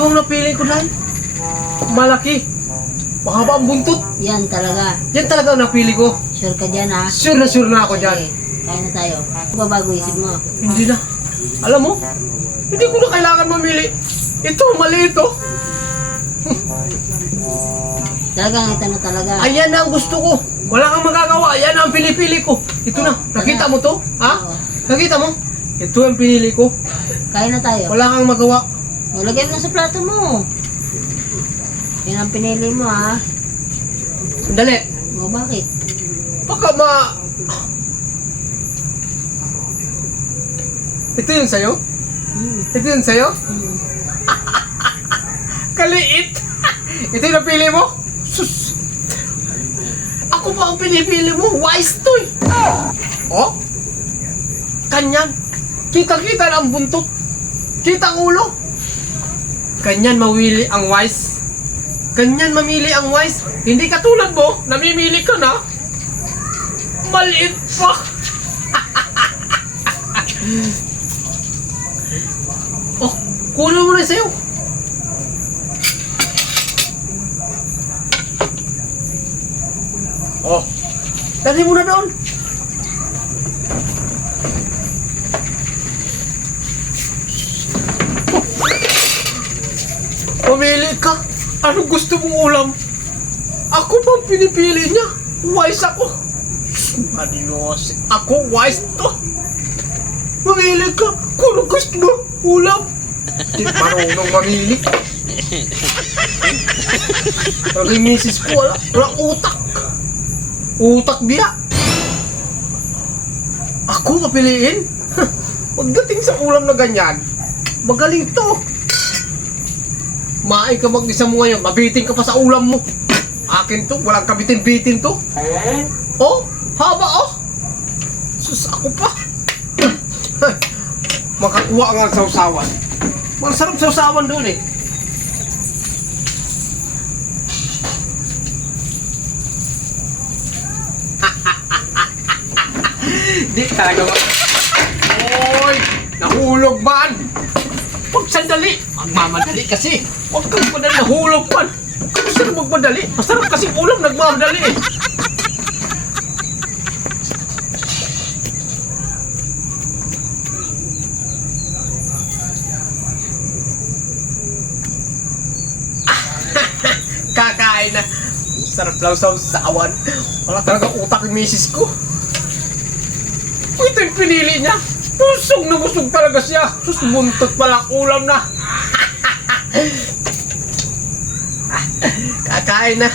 Ito ang napili ko, Nay. Malaki. Mahaba ang buntot. Yan talaga. Yan talaga ang napili ko. Sure ka dyan, ha? Sure na ako dyan. Sige, kain na tayo. Babago isip mo. Hindi na. Alam mo, hindi ko na kailangan mamili. Ito, mali ito. Talagang ito na talaga. Ayan na ang gusto ko. Wala kang magagawa. Ayan na ang pinipili ko. Ito na. Nakita mo to? Ha? Oo. Nakita mo? Ito ang pinili ko. Kain na tayo. Wala kang magawa. Lagay mo na sa plato mo. Yan ang pinili mo, ha? Sandali. O, bakit? Baka Ito yun sa'yo? Ito yun sa'yo? Kaliit! Ito yung napili mo? Sus! Ako pa ang pinipili mo? Wise to eh! Oh? Kanyan! Kita-kita na ang buntot! Kita ang ulo! Kanyan mawili ang wise! Kanyan mamili ang wise! Hindi katulad mo, namimili ka na! Maliit pa! Oh, kunin mo na sa'yo! Oh, dali mo na doon! Pumili ka! Anong gusto mong ulam? Ako bang pinipili niya? Wise ako! Adios! Ako wise to! Mamili ka! Kung anong gusto mo, ulam! Di marunong mamili! Talaga yung misis ko, walang utak! Utak biya! Ako mapiliin? Pagdating sa ulam na ganyan, magaling to! Maay ka mag-isa mo ngayon, mabitin ka pa sa ulam mo. Akin to, walang kabitin-bitin to. Oh, haba oh. Sus, ako pa. Makakuha nga ang sausawan. Masarap sausawan doon eh. Di talaga ba? Oy, nahulog man. Huwag sandali. Magmamadali kasi. Huwag kang madali, nahulog man. Huwag kang saan magmadali. Masarap kasi ulam, nagmamadali eh. Kakain na. Sarap lang sa usawan. Wala talaga utak yung misis ko. Ito yung pinili niya. Busog na busog talaga siya. Sus, buntot pala ulam na. Kakain na.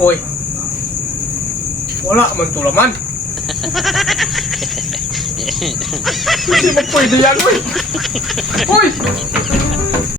Hoy. Wala man tulaman. Hindi mo pwede yan, hoy. Hoy!